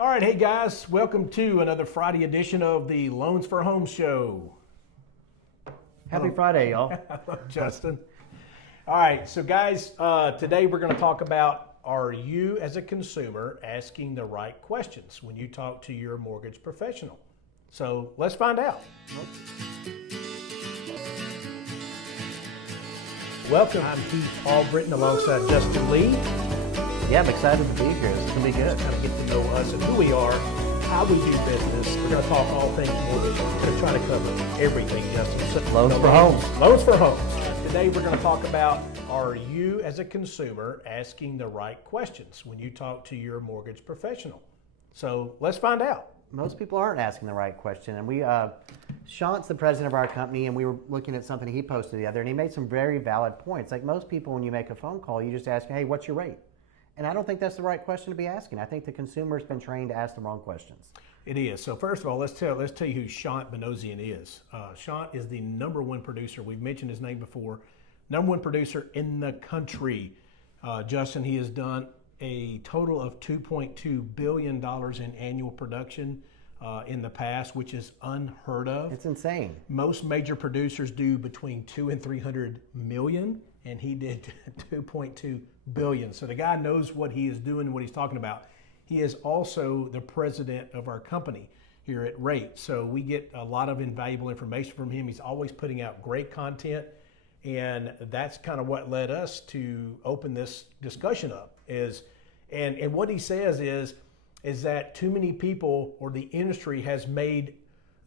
All right, hey guys, welcome to another Friday edition of the Loans for Homes show. Happy Friday, y'all. Hello, Justin. All right, so guys, today we're going to talk about, are you as a consumer asking the right questions when you talk to your mortgage professional? So let's find out. Welcome, I'm Heath Albritton alongside Justin Lee. Yeah, I'm excited to be here. It's going to be good. Kind of get to know us and who we are, how we do business. We're going to talk all things mortgage. We're going to try to cover everything, Justin. So, Loans for homes. Loans for homes. Today we're going to talk about, are you as a consumer asking the right questions when you talk to your mortgage professional? So let's find out. Most people aren't asking the right question. And Sean's the president of our company, and we were looking at something he posted the other, and he made some very valid points. Like most people, when you make a phone call, you just ask, hey, what's your rate? And I don't think that's the right question to be asking. I think the consumer's been trained to ask the wrong questions. It is. So first of all, let's tell you who Sean Benosian is. Sean is the number one producer. We've mentioned his name before. Number one producer in the country. Justin, he has done a total of $2.2 billion in annual production in the past, which is unheard of. It's insane. Most major producers do between 2 and 300 million, and he did 2.2 billion. So the guy knows what he is doing and what he's talking about. He is also the president of our company here at Rate. So we get a lot of invaluable information from him. He's always putting out great content. And that's kind of what led us to open this discussion up and what he says is that too many people or the industry has made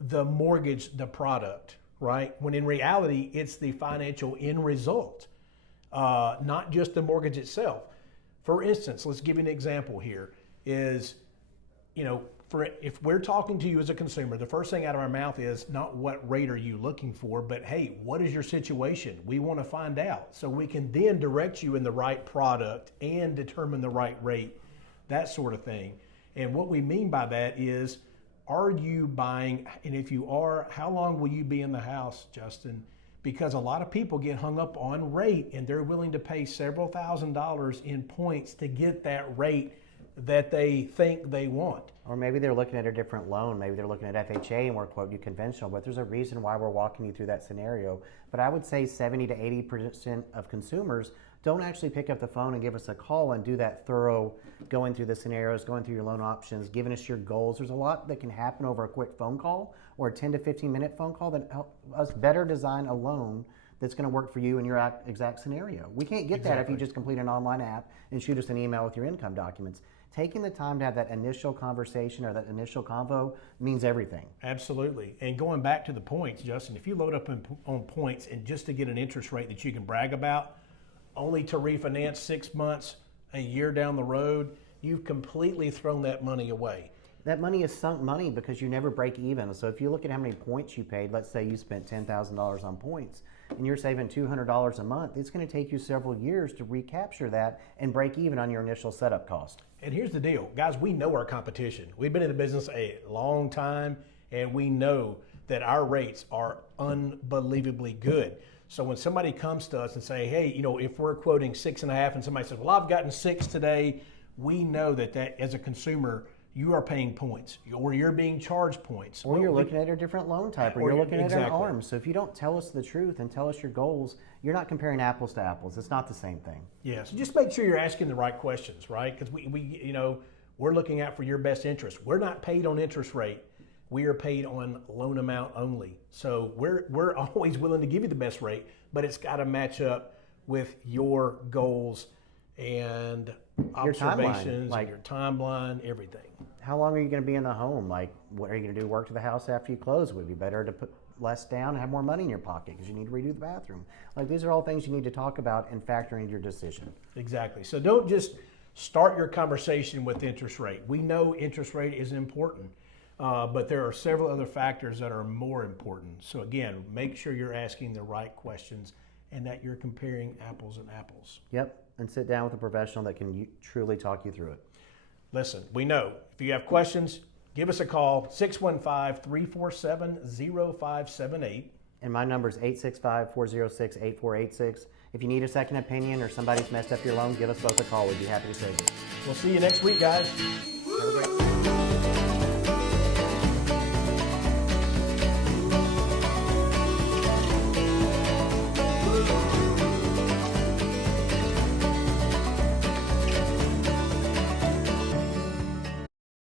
the mortgage the product, right? When in reality, it's the financial end result. Not just the mortgage itself. For instance, let's give you an example here is, if we're talking to you as a consumer, the first thing out of our mouth is not what rate are you looking for, but hey, what is your situation? We want to find out so we can then direct you in the right product and determine the right rate, that sort of thing. And what we mean by that is, are you buying, and if you are, how long will you be in the house, Justin? Because a lot of people get hung up on rate and they're willing to pay several $1,000s in points to get that rate that they think they want. Or maybe they're looking at a different loan. Maybe they're looking at FHA and we're quoting you conventional, but there's a reason why we're walking you through that scenario. But I would say 70 to 80% of consumers don't actually pick up the phone and give us a call and do that thorough going through the scenarios, going through your loan options, giving us your goals. There's a lot that can happen over a quick phone call or a 10 to 15 minute phone call that help us better design a loan that's going to work for you in your exact scenario. We can't get that if you just complete an online app and shoot us an email with your income documents. Taking the time to have that initial conversation or that initial convo means everything. Absolutely. And going back to the points, Justin, if you load up on points and just to get an interest rate that you can brag about, only to refinance 6 months, a year down the road, you've completely thrown that money away. That money is sunk money because you never break even. So if you look at how many points you paid, let's say you spent $10,000 on points and you're saving $200 a month, it's going to take you several years to recapture that and break even on your initial setup cost. And here's the deal, guys, we know our competition. We've been in the business a long time and we know that our rates are unbelievably good. So when somebody comes to us and say, hey, if we're quoting 6.5 and somebody says, well, I've gotten 6 today, we know that as a consumer, you are paying points or you're being charged points. Or you're looking at a different loan type or you're looking at an ARM. So if you don't tell us the truth and tell us your goals, you're not comparing apples to apples. It's not the same thing. Yeah, so just make sure you're asking the right questions, right? Because we're looking out for your best interest. We're not paid on interest rate. We are paid on loan amount only. So we're always willing to give you the best rate, but it's got to match up with your goals and observations, and your timeline, everything. How long are you going to be in the home? Like, what are you going to do? Work to the house after you close? Would it be better to put less down and have more money in your pocket because you need to redo the bathroom? Like, these are all things you need to talk about and factor into your decision. Exactly. So don't just start your conversation with interest rate. We know interest rate is important, but there are several other factors that are more important. So again, make sure you're asking the right questions and that you're comparing apples and apples. Yep. And sit down with a professional that can truly talk you through it. Listen, we know if you have questions, give us a call, 615-347-0578. And my number is 865-406-8486. If you need a second opinion or somebody's messed up your loan, give us both a call. We'd be happy to save you. We'll see you next week, guys.